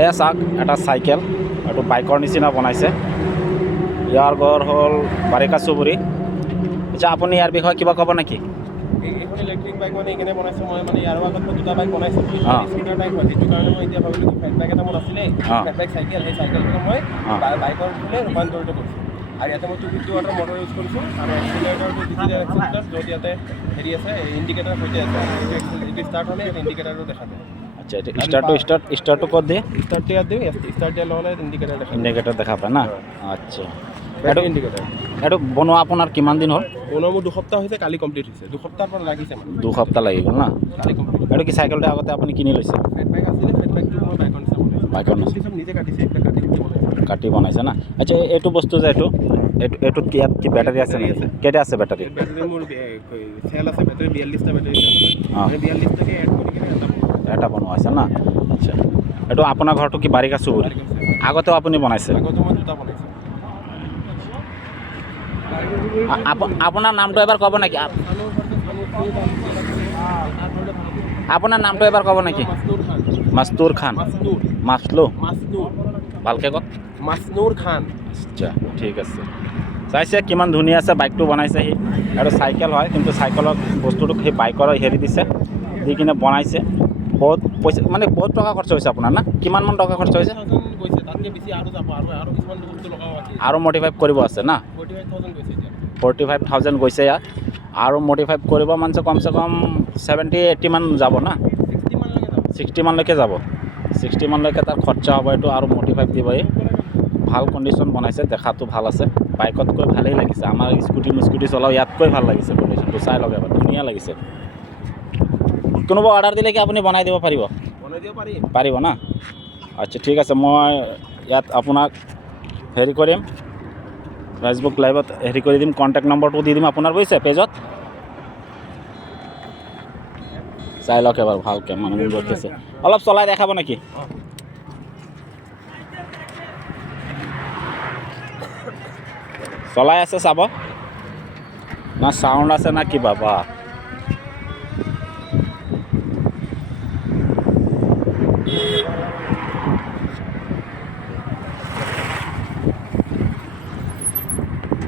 এয়া চাওক এটা চাইকেল, এইটো বাইকৰ নিচিনা বনাইছে। ইয়াৰ ঘৰ হ'ল বাৰিকা চুবুৰী। আচ্ছা, আপুনি ইয়াৰ বিষয়ে কিবা ক'ব নেকি? এইখন ইলেক্ট্ৰিক বাইক মানে এইকাৰণে বনাইছোঁ মই, মানে ইয়াৰ আগত মই দুটা বাইক বনাইছোঁ, স্কুটাৰ টাইপ হয়, যিটো কাৰণে মই এতিয়া ভাবিলোঁ কি ফেট বাইক এটা মোৰ আছিলে, ফেট বাইক চাইকেল, সেই চাইকেলটো মই বাইকৰ ফালে ৰূপান্তৰিত কৰিছোঁ। আৰু ইয়াতে মই 250 ৱাটৰ মটৰ ইউজ কৰিছোঁ, আৰু এক্সিলেটাৰটো ডিজিটেল এক্সিলেটাৰ, য'ত ইয়াতে হেৰি আছে, ইণ্ডিকেটাৰ সৈতে আছে, এইটো ষ্টাৰ্ট হ'লে ইয়াত ইণ্ডিকেটাৰটো দেখা যায়। আচ্ছা, এইটো ষ্টাৰ্টটো ক'ত দিয়ে? ষ্টাৰ্ট ইয়াত দিওঁ, ষ্টাৰ্ট দিয়া নহ'লে ইণ্ডিকেটাৰ দেখা যায়। ইণ্ডিকেটাৰ দেখা পায় না? আচ্ছা, বেটাৰী ইণ্ডিকেটাৰ। এইটো বনোৱা আপোনাৰ কিমান দিন হ'ল? বনোৱা মোৰ 2 সপ্তাহ হৈছে, কালি কমপ্লিট হৈছে। 2 সপ্তাহৰ পৰা লাগিছে মানে। 2 সপ্তাহ লাগি গ'ল না? কালি কমপ্লিট। এইটো কি চাইকেলটো আগতে আপুনি কিনি লৈছে? ফেট বাইক আছিলে, ফেট বাইকটো মই বাইকৰ নিচিনা বনাইছোঁ। বাইকৰ নিচিনা চব নিজে কাটিছে, এইবিলাক কাটি বনাইছে না? আচ্ছা, এইটো বস্তু যে এইটোত ইয়াত কি বেটাৰী আছে নেকি? কেইটা আছে বেটাৰী? বেটাৰী মোৰ চেল আছে, বেটাৰী 42টা বেটাৰী চেল আছে। 42টাকে এড কৰি কিনে এটা বনোৱা আছে না? আচ্ছা, এইটো আপোনাৰ ঘৰটো কি বাৰিকা চুবুৰী? আগতেও আপুনি বনাইছে? আগতে মই দুটা বনাইছোঁ। আপোনাৰ নামটো এবাৰ ক'ব নেকি? আপোনাৰ নামটো এবাৰ ক'ব নেকি? মাছনুৰ খান। মাছলু ভালকৈ কওক। মাছনুৰ খান। আচ্ছা, ঠিক আছে। চাইছে কিমান ধুনীয়া আছে বাইকটো বনাইছে সি। আৰু চাইকেল হয়, কিন্তু চাইকেলত বস্তুটো সেই বাইকৰ হেৰি দিছে, দি কিনে বনাইছে। বহুত পইচা, মানে বহুত টকা খৰচ হৈছে আপোনাৰ না? কিমানমান টকা খৰচ হৈছে? আৰু মডিফাই কৰিব আছে না? 45,000 গৈছে ইয়াত। আৰু মডিফাই কৰিব মানে কমচে কম 70-80 মান যাব না? 60 মানলৈকে যাব। 60 মানলৈকে তাৰ খৰচা হ'ব এইটো, আৰু মডিফাই দিব। ভাল কণ্ডিশ্যন বনাইছে, দেখাটো ভাল আছে। বাইকতকৈ ভালেই লাগিছে। আমাৰ স্কুটি চলাওঁ ইয়াতকৈ ভাল লাগিছে কণ্ডিশ্যনটো। চাই লওক এবাৰ, ধুনীয়া লাগিছে। কোনোবা অৰ্ডাৰ দিলে কি আপুনি বনাই দিব পাৰিব? বনাই দিব পাৰিম। পাৰিব না? আচ্ছা, ঠিক আছে। মই ইয়াত আপোনাক হেৰি কৰিম, ফেচবুক লাইভত হেৰি কৰি দিম, কণ্টেক্ট নম্বৰটো দি দিম আপোনাৰ, বুজিছে, পেজত। চাই লওক এবাৰ ভালকৈ, মানুহবোৰ ৰখিছে। অলপ চলাই দেখাব নেকি? চলাই আছে, চাব না চাউণ্ড আছে না কি বাবা।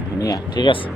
ধুনীয়া, ঠিক আছে।